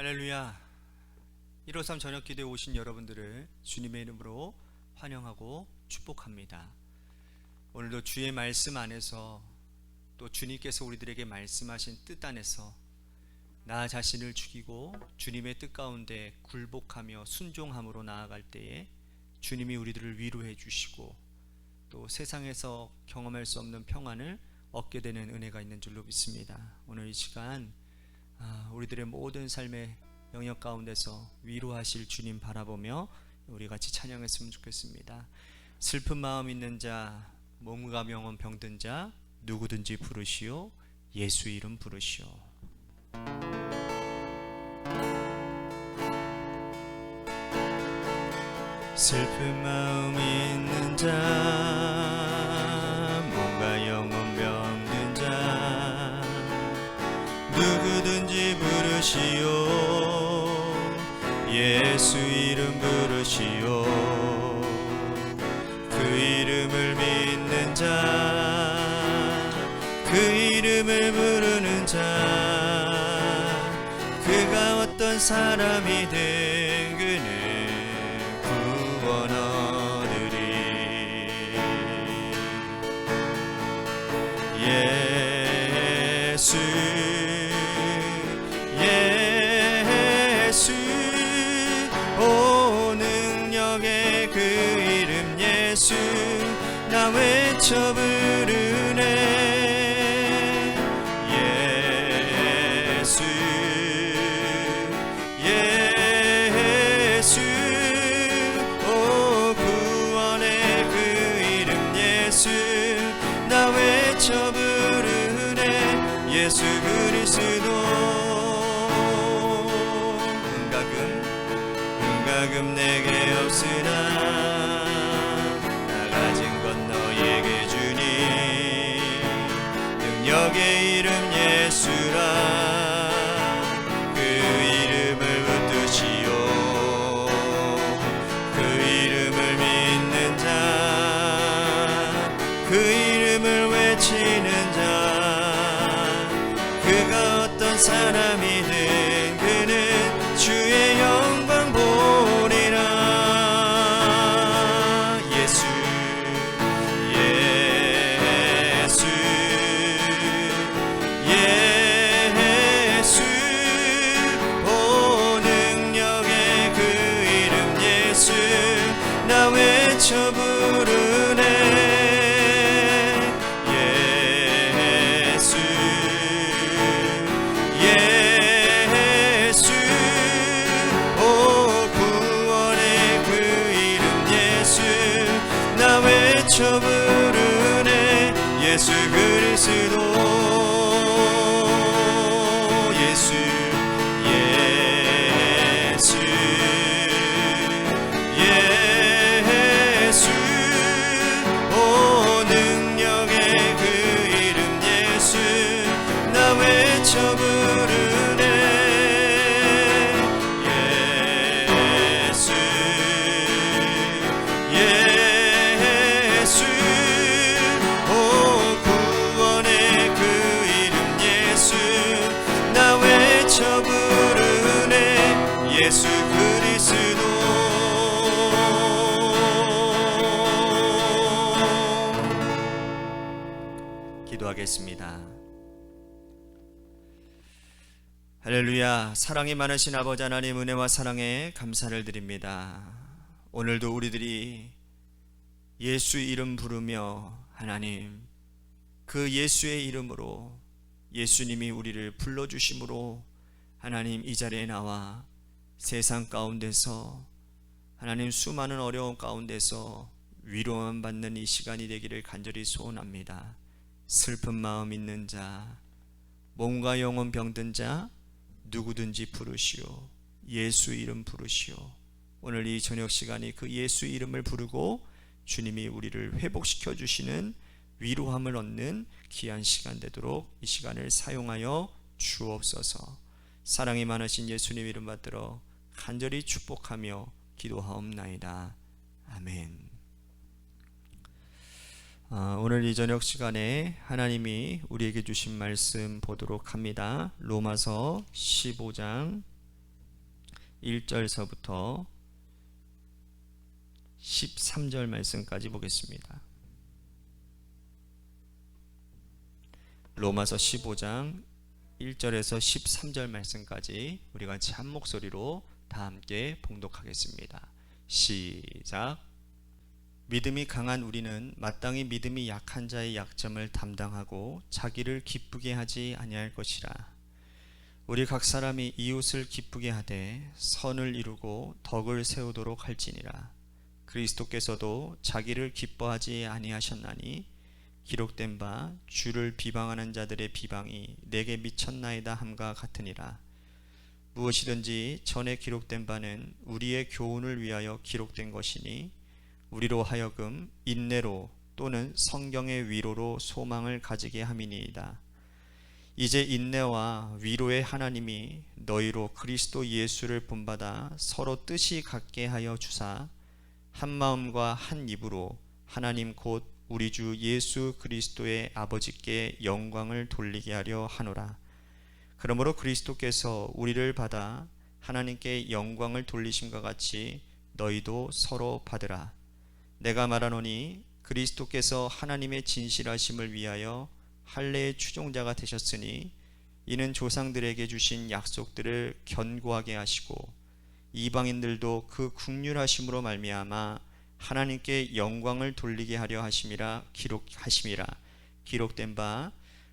할렐루야. 153 저녁 기도에 오신 여러분들을 주님의 이름으로 환영하고 축복합니다. 오늘도 주의 말씀 안에서 또 주님께서 우리들에게 말씀하신 뜻 안에서 나 자신을 죽이고 주님의 뜻 가운데 굴복하며 순종함으로 나아갈 때에 주님이 우리들을 위로해 주시고 또 세상에서 경험할 수 없는 평안을 얻게 되는 은혜가 있는 줄로 믿습니다. 오늘 이 시간 우리들의 모든 삶의 영역 가운데서 위로하실 주님 바라보며 우리 같이 찬양했으면 좋겠습니다. 슬픈 마음 있는 자, 몸과 병원 병든 자 누구든지 부르시오, 예수 이름 부르시오. 슬픈 마음 있는 자, 몸과 영혼 병든 자 누구든지 부르시오, 예수 이름 부르시오. 그 이름을 믿는 자, 그 이름을 부르는 자, 그가 어떤 사람이든 그는 구원 얻으리. 예수 예수 오 능력의 그 이름 예수 나 외쳐 부르네. 예수 예수 오 구원의 그 이름 예수 나 외쳐 부르네. 예수 그리스도 은가금 내게 없으나 나 가진 것 너에게 주니. 능력의 이름 예수라 그 이름을 붙드시오. 그 이름을 믿는 자, 그 이름을 외치는 자, 그가 어떤 사람이든 그는 주의 영광 보리라. 예수 예수 예수 오 능력의 그 이름 예수 나 외쳐 부르네. 예수 예수 오 구원의 그 이름 예수 나 외쳐 부르네. 예수 그리스도 예수 예수 예수 오 능력의 그 이름 예수 나 외쳐 부르네. 예수 예수 오 구원의 그 이름 예수 나 외쳐 부르네. 예수 그리스도 기도하겠습니다. 할렐루야. 사랑이 많으신 아버지 하나님, 은혜와 사랑에 감사를 드립니다. 오늘도 우리들이 예수 이름 부르며 하나님 그 예수의 이름으로 예수님이 우리를 불러주심으로 하나님 이 자리에 나와 세상 가운데서 하나님 수많은 어려움 가운데서 위로만 받는 이 시간이 되기를 간절히 소원합니다. 슬픈 마음 있는 자, 몸과 영혼 병든 자 누구든지 부르시오, 예수 이름 부르시오. 오늘 이 저녁 시간이 그 예수 이름을 부르고 주님이 우리를 회복시켜 주시는 위로함을 얻는 귀한 시간 되도록 이 시간을 사용하여 주옵소서. 사랑이 많으신 예수님 이름 받들어 간절히 축복하며 기도하옵나이다. 아멘. 오늘 이 저녁 시간에 하나님이 우리에게 주신 말씀 보도록 합니다. 로마서 15장 1절서부터 13절 말씀까지 보겠습니다. 로마서 15장 1절에서 13절 말씀까지 우리가 같이 한 목소리로 다 함께 봉독하겠습니다. 시작. 믿음이 강한 우리는 마땅히 믿음이 약한 자의 약점을 담당하고 자기를 기쁘게 하지 아니할 것이라. 우리 각 사람이 이웃을 기쁘게 하되 선을 이루고 덕을 세우도록 할지니라. 그리스도께서도 자기를 기뻐하지 아니하셨나니 기록된 바 주를 비방하는 자들의 비방이 내게 미쳤나이다 함과 같으니라. 무엇이든지 전에 기록된 바는 우리의 교훈을 위하여 기록된 것이니 우리로 하여금 인내로 또는 성경의 위로로 소망을 가지게 함이니이다. 이제 인내와 위로의 하나님이 너희로 그리스도 예수를 본받아 서로 뜻이 같게 하여 주사 한 마음과 한 입으로 하나님 곧 우리 주 예수 그리스도의 아버지께 영광을 돌리게 하려 하노라. 그러므로 그리스도께서 우리를 받아 하나님께 영광을 돌리심과 같이 너희도 서로 받으라. 내가 말하노니 그리스도께서 하나님의 진실하심을 위하여 할례의 추종자가 되셨으니 이는 조상들에게 주신 약속들을 견고하게 하시고 이방인들도 그 긍휼하심으로 말미암아 하나님께 영광을 돌리게 하려 하심이라 기록된 바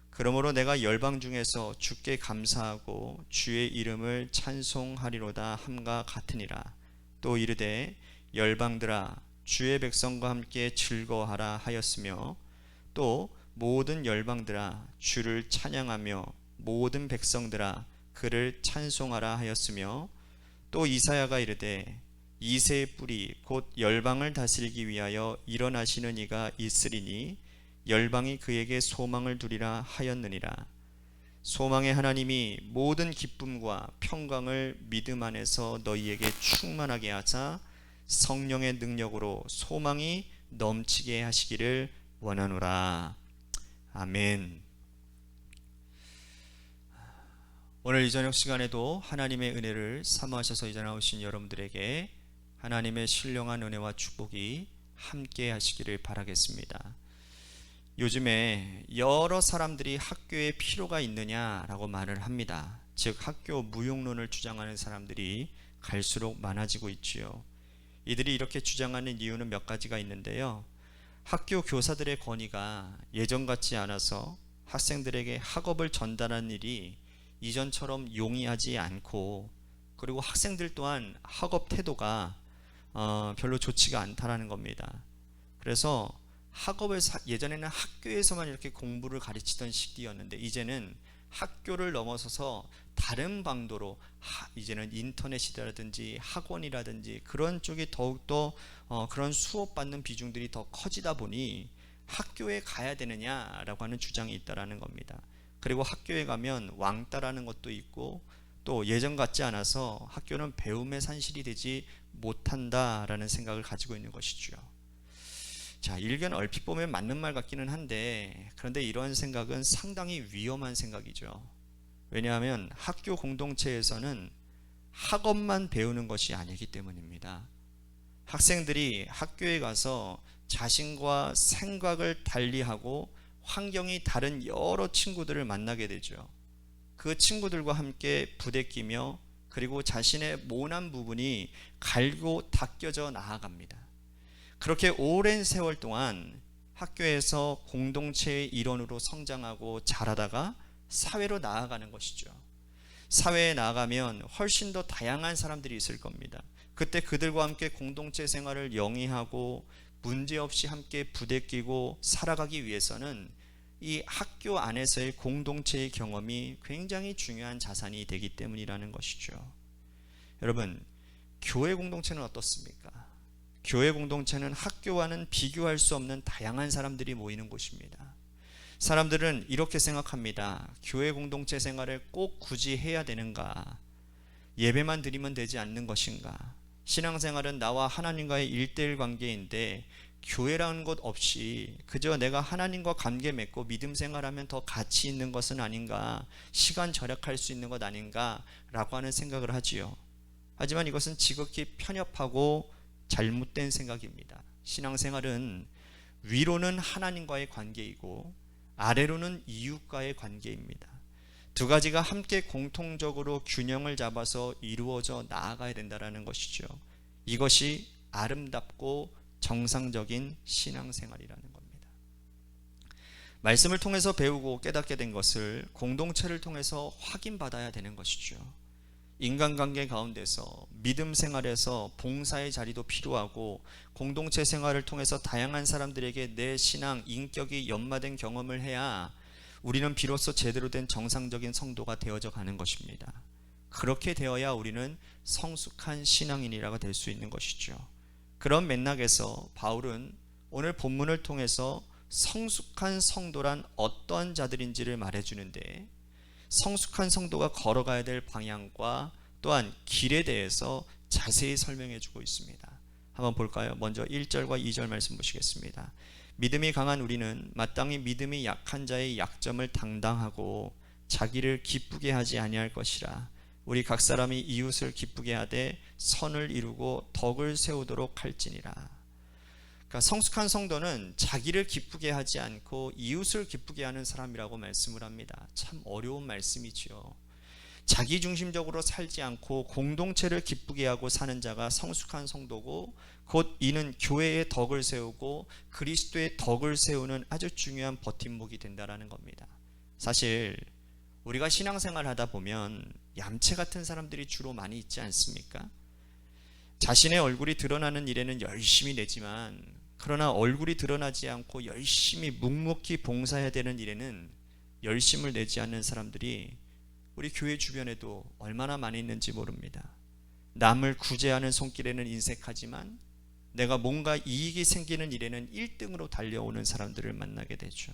그러므로 내가 열방 중에서 주께 감사하고 주의 이름을 찬송하리로다 함과 같으니라. 또 이르되 열방들아 주의 백성과 함께 즐거워하라 하였으며 또 모든 열방들아 주를 찬양하며 모든 백성들아 그를 찬송하라 하였으며 또 이사야가 이르되 이새의 뿌리 곧 열방을 다스리기 위하여 일어나시는 이가 있으리니 열방이 그에게 소망을 두리라 하였느니라. 소망의 하나님이 모든 기쁨과 평강을 믿음 안에서 너희에게 충만하게 하사 성령의 능력으로 소망이 넘치게 하시기를 원하노라. 아멘. 오늘 이 저녁 시간에도 하나님의 은혜를 사모하셔서 이 자리에 나오신 여러분들에게 하나님의 신령한 은혜와 축복이 함께 하시기를 바라겠습니다. 요즘에 여러 사람들이 학교에 필요가 있느냐라고 말을 합니다. 즉 학교 무용론을 주장하는 사람들이 갈수록 많아지고 있지요. 이들이 이렇게 주장하는 이유는 몇 가지가 있는데요. 학교 교사들의 권위가 예전 같지 않아서 학생들에게 학업을 전달하는 일이 이전처럼 용이하지 않고, 그리고 학생들 또한 학업 태도가 별로 좋지가 않다라는 겁니다. 그래서 학업을 예전에는 학교에서만 이렇게 공부를 가르치던 시기였는데 이제는 학교를 넘어서서 다른 방도로 이제는 인터넷이라든지 학원이라든지 그런 쪽이 더욱더 그런 수업받는 비중들이 더 커지다 보니 학교에 가야 되느냐라고 하는 주장이 있다라는 겁니다. 그리고 학교에 가면 왕따라는 것도 있고 또 예전 같지 않아서 학교는 배움의 산실이 되지 못한다라는 생각을 가지고 있는 것이죠. 자, 일견 얼핏 보면 맞는 말 같기는 한데, 그런데 이런 생각은 상당히 위험한 생각이죠. 왜냐하면 학교 공동체에서는 학업만 배우는 것이 아니기 때문입니다. 학생들이 학교에 가서 자신과 생각을 달리하고 환경이 다른 여러 친구들을 만나게 되죠. 그 친구들과 함께 부대끼며 그리고 자신의 모난 부분이 갈고 닦여져 나아갑니다. 그렇게 오랜 세월 동안 학교에서 공동체의 일원으로 성장하고 자라다가 사회로 나아가는 것이죠. 사회에 나아가면 훨씬 더 다양한 사람들이 있을 겁니다. 그때 그들과 함께 공동체 생활을 영위하고 문제없이 함께 부대끼고 살아가기 위해서는 이 학교 안에서의 공동체의 경험이 굉장히 중요한 자산이 되기 때문이라는 것이죠. 여러분, 교회 공동체는 어떻습니까? 교회 공동체는 학교와는 비교할 수 없는 다양한 사람들이 모이는 곳입니다. 사람들은 이렇게 생각합니다. 교회 공동체 생활을 꼭 굳이 해야 되는가? 예배만 드리면 되지 않는 것인가? 신앙생활은 나와 하나님과의 1:1 관계인데 교회라는 것 없이 그저 내가 하나님과 관계 맺고 믿음 생활하면 더 가치 있는 것은 아닌가? 시간 절약할 수 있는 것 아닌가? 라고 하는 생각을 하지요. 하지만 이것은 지극히 편협하고 잘못된 생각입니다. 신앙생활은 위로는 하나님과의 관계이고 아래로는 이웃과의 관계입니다. 두 가지가 함께 공통적으로 균형을 잡아서 이루어져 나아가야 된다는 것이죠. 이것이 아름답고 정상적인 신앙생활이라는 겁니다. 말씀을 통해서 배우고 깨닫게 된 것을 공동체를 통해서 확인받아야 되는 것이죠. 인간관계 가운데서 믿음 생활에서 봉사의 자리도 필요하고 공동체 생활을 통해서 다양한 사람들에게 내 신앙, 인격이 연마된 경험을 해야 우리는 비로소 제대로 된 정상적인 성도가 되어져 가는 것입니다. 그렇게 되어야 우리는 성숙한 신앙인이라고 될 수 있는 것이죠. 그런 맥락에서 바울은 오늘 본문을 통해서 성숙한 성도란 어떠한 자들인지를 말해주는데, 성숙한 성도가 걸어가야 될 방향과 또한 길에 대해서 자세히 설명해 주고 있습니다. 한번 볼까요? 먼저 1절과 2절 말씀 보시겠습니다. 믿음이 강한 우리는 마땅히 믿음이 약한 자의 약점을 당당하고 자기를 기쁘게 하지 아니할 것이라. 우리 각 사람이 이웃을 기쁘게 하되 선을 이루고 덕을 세우도록 할지니라. 그러니까 성숙한 성도는 자기를 기쁘게 하지 않고 이웃을 기쁘게 하는 사람이라고 말씀을 합니다. 참 어려운 말씀이지요. 자기 중심적으로 살지 않고 공동체를 기쁘게 하고 사는 자가 성숙한 성도고, 곧 이는 교회의 덕을 세우고 그리스도의 덕을 세우는 아주 중요한 버팀목이 된다는 겁니다. 사실 우리가 신앙생활 하다 보면 얌체 같은 사람들이 주로 많이 있지 않습니까? 자신의 얼굴이 드러나는 일에는 열심히 내지만, 그러나 얼굴이 드러나지 않고 열심히 묵묵히 봉사해야 되는 일에는 열심을 내지 않는 사람들이 우리 교회 주변에도 얼마나 많이 있는지 모릅니다. 남을 구제하는 손길에는 인색하지만 내가 뭔가 이익이 생기는 일에는 1등으로 달려오는 사람들을 만나게 되죠.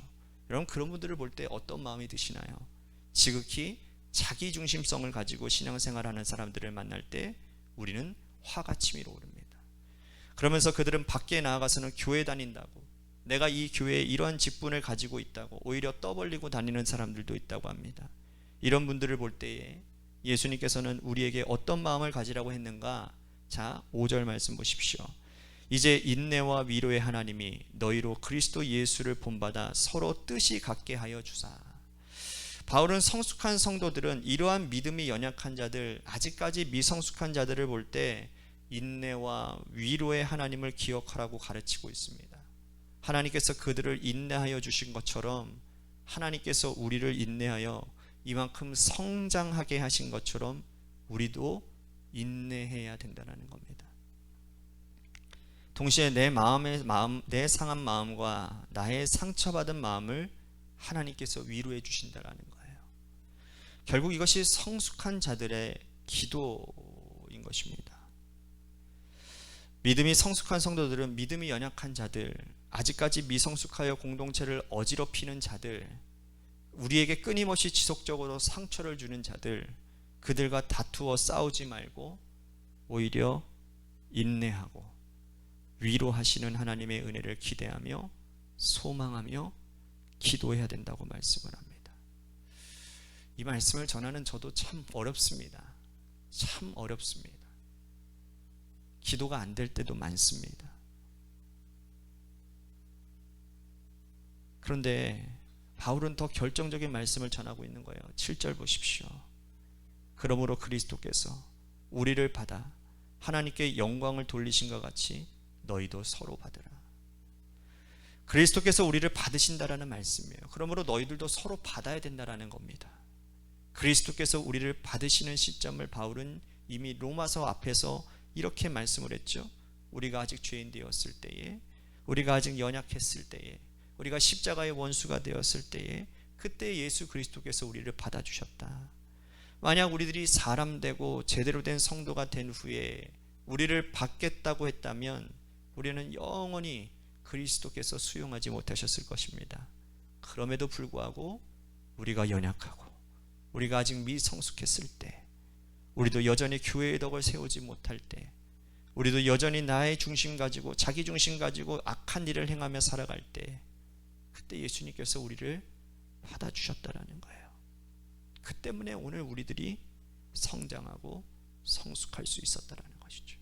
여러분, 그런 분들을 볼 때 어떤 마음이 드시나요? 지극히 자기중심성을 가지고 신앙생활하는 사람들을 만날 때 우리는 화가 치밀어 오릅니다. 그러면서 그들은 밖에 나아가서는 교회 다닌다고, 내가 이 교회에 이러한 직분을 가지고 있다고 오히려 떠벌리고 다니는 사람들도 있다고 합니다. 이런 분들을 볼 때에 예수님께서는 우리에게 어떤 마음을 가지라고 했는가? 자, 5절 말씀 보십시오. 이제 인내와 위로의 하나님이 너희로 그리스도 예수를 본받아 서로 뜻이 같게 하여 주사. 바울은 성숙한 성도들은 이러한 믿음이 연약한 자들, 아직까지 미성숙한 자들을 볼 때 인내와 위로의 하나님을 기억하라고 가르치고 있습니다. 하나님께서 그들을 인내하여 주신 것처럼 하나님께서 우리를 인내하여 이만큼 성장하게 하신 것처럼 우리도 인내해야 된다는 겁니다. 동시에 내 상한 마음과 나의 상처받은 마음을 하나님께서 위로해 주신다는 거예요. 결국 이것이 성숙한 자들의 기도인 것입니다. 믿음이 성숙한 성도들은 믿음이 연약한 자들, 아직까지 미성숙하여 공동체를 어지럽히는 자들, 우리에게 끊임없이 지속적으로 상처를 주는 자들, 그들과 다투어 싸우지 말고 오히려 인내하고 위로하시는 하나님의 은혜를 기대하며 소망하며 기도해야 된다고 말씀을 합니다. 이 말씀을 전하는 저도 참 어렵습니다. 참 어렵습니다. 기도가 안 될 때도 많습니다. 그런데 바울은 더 결정적인 말씀을 전하고 있는 거예요. 7절 보십시오. 그러므로 그리스도께서 우리를 받아 하나님께 영광을 돌리신 것 같이 너희도 서로 받으라. 그리스도께서 우리를 받으신다라는 말씀이에요. 그러므로 너희들도 서로 받아야 된다라는 겁니다. 그리스도께서 우리를 받으시는 시점을 바울은 이미 로마서 앞에서 이렇게 말씀을 했죠. 우리가 아직 죄인 되었을 때에, 우리가 아직 연약했을 때에, 우리가 십자가의 원수가 되었을 때에, 그때 예수 그리스도께서 우리를 받아주셨다. 만약 우리들이 사람 되고 제대로 된 성도가 된 후에 우리를 받겠다고 했다면 우리는 영원히 그리스도께서 수용하지 못하셨을 것입니다. 그럼에도 불구하고 우리가 연약하고 우리가 아직 미성숙했을 때, 우리도 여전히 교회의 덕을 세우지 못할 때, 우리도 여전히 나의 중심 가지고 자기 중심 가지고 악한 일을 행하며 살아갈 때, 그때 예수님께서 우리를 받아주셨다라는 거예요. 그 때문에 오늘 우리들이 성장하고 성숙할 수 있었다라는 것이죠.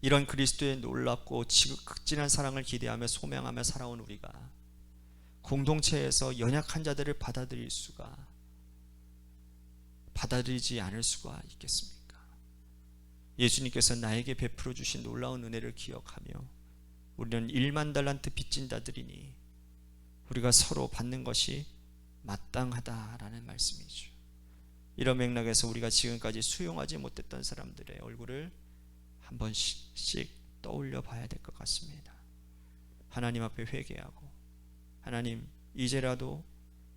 이런 그리스도의 놀랍고 극진한 사랑을 기대하며 소명하며 살아온 우리가 공동체에서 연약한 자들을 받아들이지 않을 수가 있겠습니까? 예수님께서 나에게 베풀어 주신 놀라운 은혜를 기억하며 우리는 1만 달란트 빚진 자들이니 우리가 서로 받는 것이 마땅하다라는 말씀이죠. 이런 맥락에서 우리가 지금까지 수용하지 못했던 사람들의 얼굴을 한 번씩 떠올려 봐야 될 것 같습니다. 하나님 앞에 회개하고 하나님 이제라도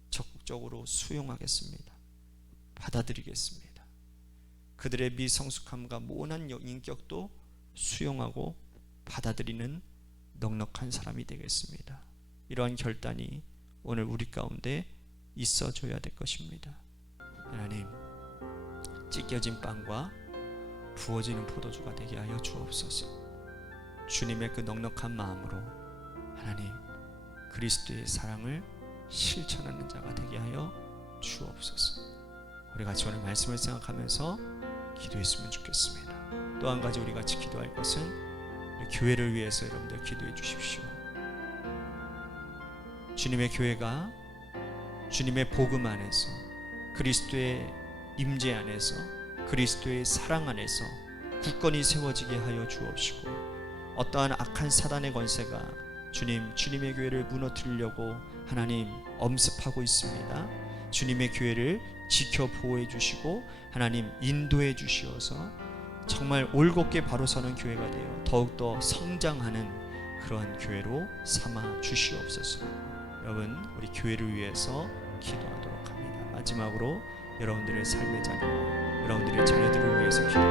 적극적으로 수용하겠습니다. 받아들이겠습니다. 그들의 미성숙함과 모난 인격도 수용하고 받아들이는 넉넉한 사람이 되겠습니다. 이러한 결단이 오늘 우리 가운데 있어줘야 될 것입니다. 하나님, 찢겨진 빵과 부어지는 포도주가 되게 하여 주옵소서. 주님의 그 넉넉한 마음으로 하나님 그리스도의 사랑을 실천하는 자가 되게 하여 주옵소서. 우리 같이 오늘 말씀을 생각하면서 기도했으면 좋겠습니다. 또 한 가지 우리 같이 기도할 것은 우리 교회를 위해서 여러분들 기도해 주십시오. 주님의 교회가 주님의 복음 안에서 그리스도의 임재 안에서 그리스도의 사랑 안에서 굳건히 세워지게 하여 주옵시고 어떠한 악한 사단의 권세가 주님의 교회를 무너뜨리려고 하나님 엄습하고 있습니다. 주님의 교회를 지켜 보호해 주시고 하나님 인도해 주시어서 정말 올곧게 바로 서는 교회가 되어 더욱더 성장하는 그러한 교회로 삼아 주시옵소서. 여러분, 우리 교회를 위해서 기도하도록 합니다. 마지막으로 여러분들의 삶의 자녀와 여러분들의 자녀들을 위해서 기도합니다.